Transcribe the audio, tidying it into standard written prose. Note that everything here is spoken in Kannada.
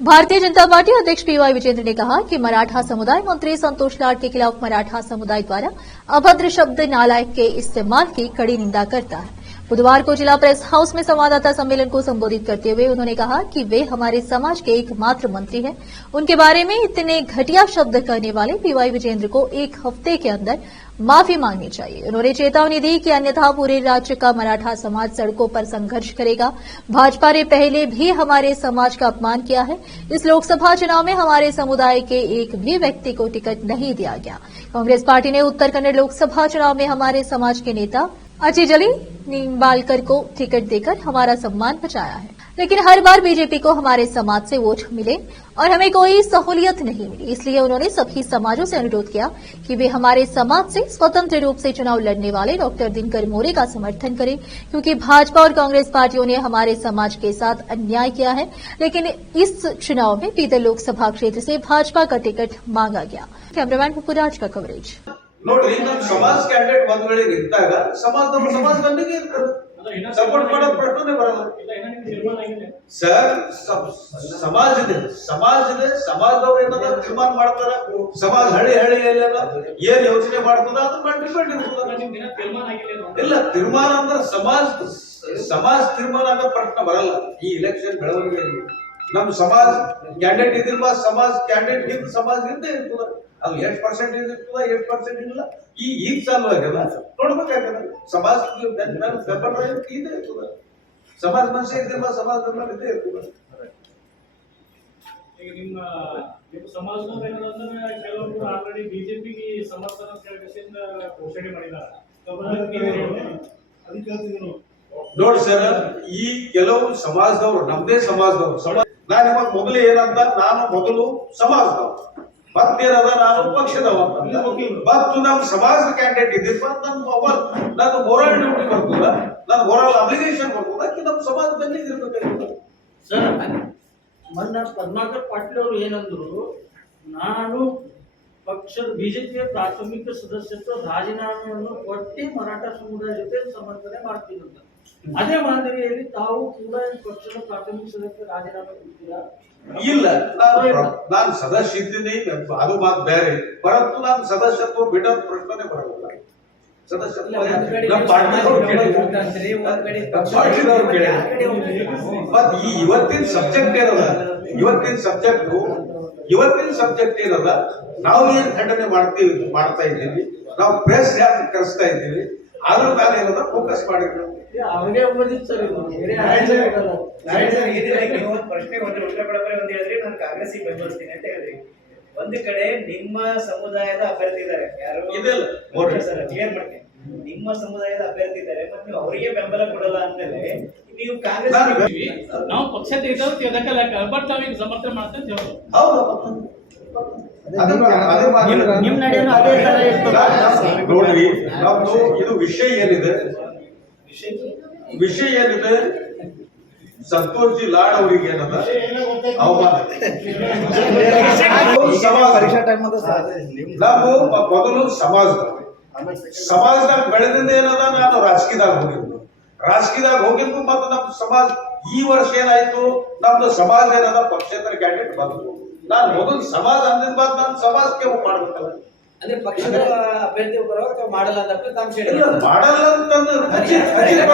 भारतीय जनता पार्टी अध्यक्ष पीवाई विजेंद्र ने कहा कि मराठा समुदाय मंत्री संतोष लाड के खिलाफ मराठा समुदाय द्वारा अभद्र शब्द नालायक के इस्तेमाल की कड़ी निंदा करता है। बुधवार को जिला प्रेस हाउस में संवाददाता सम्मेलन को संबोधित करते हुए उन्होंने कहा कि वे हमारे समाज के एकमात्र मंत्री हैं। उनके बारे में इतने घटिया शब्द कहने वाले पीवाई विजेंद्र को एक हफ्ते के अंदर माफी मांगनी चाहिए। उन्होंने चेतावनी दी कि अन्यथा पूरे राज्य का मराठा समाज सड़कों पर संघर्ष करेगा। भाजपा ने पहले भी हमारे समाज का अपमान किया है। इस लोकसभा चुनाव में हमारे समुदाय के एक भी व्यक्ति को टिकट नहीं दिया गया। कांग्रेस पार्टी ने उत्तर कन्नड़ लोकसभा चुनाव में हमारे समाज के नेता अचिजली निंबालकर को टिकट देकर हमारा सम्मान बचाया है, लेकिन हर बार बीजेपी को हमारे समाज से वोट मिले और हमें कोई सहूलियत नहीं मिली। इसलिए उन्होंने सभी समाजों से अनुरोध किया कि वे हमारे समाज से स्वतंत्र रूप से चुनाव लड़ने वाले डॉक्टर दिनकर मोरे का समर्थन करें, क्योंकि भाजपा और कांग्रेस पार्टियों ने हमारे समाज के साथ अन्याय किया है। लेकिन इस चुनाव में पीतल लोकसभा क्षेत्र से भाजपा का टिकट मांगा गया। कैमरामैन पुपुराज का कवरेज। ನೋಡ್ರಿ ನಮ್ಮ ಸಮಾಜ ಕ್ಯಾಂಡಿಡೇಟ್ ಒಂದ್ ವೇಳೆ ನಿಂತಾಗ ಸಮಾಜದವರು ಸಮಾಜದಲ್ಲಿಗೆ ಇರ್ತಾರೆ, ಸಪೋರ್ಟ್ ಮಾಡೋ ಪ್ರಶ್ನೆ ಬರಲ್ಲ ಸರ್. ಸಮಾಜದವ್ರು ಏನಾದ್ರು ತೀರ್ಮಾನ ಮಾಡ್ತಾರ, ಸಮಾಜ ಹಳ್ಳಿ ಎಲ್ಲ ಏನ್ ಯೋಚನೆ ಮಾಡ್ತದ ಅದನ್ನ ಡಿಪೆಂಡ್ ಇರ್ತದ. ಇಲ್ಲ ತೀರ್ಮಾನ ಅಂದ್ರೆ ಸಮಾಜ ತೀರ್ಮಾನ ಆಗೋ ಪ್ರಶ್ನೆ ಬರಲ್ಲ ಈ ಇಲೆಕ್ಷನ್ ಬೆಳವಣಿಗೆಯಲ್ಲಿ. ನಮ್ಮ ಸಮಾಜ ಕ್ಯಾಂಡಿಡೇಟ್ ಇದ್ದಿಲ್ವಾ, ಸಮಾಜ ಕ್ಯಾಂಡಿಡೇಟ್ ಹಿಂದ್ ಸಮಾಜ ಹಿಂದೆ ಇರ್ತದ. ಅದು ಎಷ್ಟು ಪರ್ಸೆಂಟೇಜ್ ಇರ್ತದ, ಎಷ್ಟು ಪರ್ಸೆಂಟ್ ಇಲ್ಲ, ಈಗ ಚಾಲು ಆಗ್ಯದ ನೋಡ್ಬೇಕಾಗ್ಯದ. ಸಮಾಜ ಇದೆ ಇರ್ತದ, ಸಮಾಜ ಮನುಷ್ಯ ಇದ್ದಿಲ್ವಾ, ಸಮಾಜ ಇದ್ದೇ ಇರ್ತದ. ಈಗ ನಿಮ್ಮ ಸಮಾಜದವ್ರು ಏನಂದ್ರೆ ಕೆಲವರು ಆಲ್ರೆಡಿ ಬಿಜೆಪಿಗೆ ಸಮರ್ಥನ ಘೋಷಣೆ ಮಾಡಿದ್ದಾರೆ. ನೋಡಿ ಸರ್, ಈ ಕೆಲವು ಸಮಾಜದವರು ನಮ್ದೇ ಸಮಾಜದವರು ನಾನು ಇವಾಗ ಮೊದಲು ಏನಂತ, ನಾನು ಮೊದಲು ಸಮಾಜದವರು ಮತ್ತೇನದ ನಾನು ಪಕ್ಷದವ ಮತ್ತು ನಮ್ಮ ಸಮಾಜದ ಕ್ಯಾಂಡಿಡೇಟ್ ಇದ್ದಿಪ್ಪ ನನ್ನ ಮೊರಲ್ ಡ್ಯೂಟಿ ಬರ್ತದ, ನನ್ನ ಮೊರಲ್ ಅಬ್ಲಿಗೇಷನ್ ಬರ್ತದ ಕಿ ನಮ್ಮ ಸಮಾಜ ಬೆನ್ನಿಗೆ ಇರ್ಬೇಕಾಗಿರ್ತದೆ. ಸರ್ ಮೊನ್ನೆ ಪದ್ಮಾಕರ್ ಪಾಟೀಲ್ ಅವರು ಏನಂದ್ರು, ನಾನು ಪಕ್ಷದ ಬಿಜೆಪಿಯ ಪ್ರಾಥಮಿಕ ಸದಸ್ಯತ್ವ ರಾಜೀನಾಮೆಯನ್ನು ಕೊಟ್ಟು ಮರಾಠ ಸಮುದಾಯ ಜೊತೆ ಸಮರ್ಥನೆ ಮಾಡ್ತೀನಿ ಅಂತ. ಅದೇ ಮಾದರಿಯಲ್ಲಿ ತಾವು ಕೂಡ ಪಕ್ಷದ ಪ್ರಾಥಮಿಕ ಸದಸ್ಯ ರಾಜೀನಾಮೆ ಕೊಡ್ತೀರಾ? ಇಲ್ಲ, ನಾನು ಸದಸ್ಯ ಇದ್ದೀನಿ, ಅದು ಮಾತು ಬೇರೆ. ಪರಂತು ನಾನು ಸದಸ್ಯತ್ವ ಬಿಡೋದು ಪ್ರಶ್ನೆ ಬರಲ್ಲ. ಸದಸ್ಯತ್ವ ಮತ್ ಈ ಇವತ್ತಿನ ಸಬ್ಜೆಕ್ಟ್ ಏನದ, ಇವತ್ತಿನ ಸಬ್ಜೆಕ್ಟ್ ಏನದ, ನಾವು ಏನ್ ಖಂಡನೆ ಮಾಡ್ತಾ ಇದ್ದೀವಿ, ನಾವು ಪ್ರೆಸ್ ಯಾಕೆ ಕರೆಸ್ತಾ ಇದ್ದೀವಿ, ಅದ್ರ ಮೇಲೆ ಏನದ ಫೋಕಸ್ ಮಾಡಿದ್ರು. ಅವ್ರಿಗೆ ಸರ್ ಪ್ರಶ್ನೆ ಉತ್ತರ ಕೊಡಬಾರ ಅಂತ ಹೇಳಿದ್ರೆ ನಾನು ಕಾಂಗ್ರೆಸ್ಸಿಗೆ ಬೆಂಬಲಿಸ್ತೀನಿ ಅಂತ ಹೇಳಿದ್ರಿ. ಒಂದು ಕಡೆ ನಿಮ್ಮ ಸಮುದಾಯದ ಅಭ್ಯರ್ಥಿ ಇದ್ದಾರೆ, ಯಾರು ಸರ್ ಕ್ಲಿಯರ್ ಮಾಡ್ತೀನಿ, ನಿಮ್ಮ ಸಮುದಾಯದ ಅಭ್ಯರ್ಥಿ ಇದ್ದಾರೆ ಮತ್ತೆ ನೀವು ಅವರಿಗೆ ಬೆಂಬಲ ಕೊಡಲ್ಲ ಅಂದ್ಮೇಲೆ ನೀವು ಕಾಂಗ್ರೆಸ್ ನಾವು ಪಕ್ಷ ತೆಗೆದಕ್ಕೆ ಬಟ್ ನಾವೀಗ ಸಮರ್ಥನೆ ಮಾಡ್ತಾ ಹೇಳೋದು. ನೋಡ್ರಿ, ನಮ್ದು ಇದು ವಿಷಯ ಏನಿದೆ, ಸಂತೋಷ್ ಜಿ ಲಾಡ್ ಅವರಿಗೆ ಏನದ ಅವಮಾನ. ನಾವು ಮೊದಲು ಸಮಾಜದಾಗ ಬೆಳೆದಿಂದ ಏನದ, ನಾನು ರಾಜಕೀಯದಾಗ ಹೋಗಿದ್ದು ಮತ್ತು ನಮ್ಮ ಸಮಾಜ ಈ ವರ್ಷ ಏನಾಯ್ತು, ನಮ್ದು ಸಮಾಜ ಏನದ ಪಕ್ಷೇತರ ಕ್ಯಾಂಡಿಡೇಟ್ ಬಂದ್ರು. ನಾನು ಮೊದಲು ಸಮಾಜ ಅಂದಿನ ಬಾದ್ ನಾನು ಸಮಾಜಕ್ಕೆ ಮಾಡ್ಬೇಕಲ್ಲ. ಅಂದ್ರೆ ಪಕ್ಷದ ಅಭ್ಯರ್ಥಿ ಬರೋರು ಮಾಡಲ್ಲ ಅಂತ ಮಾಡಲ್ಲ ಅಂತಂದ್ರೆ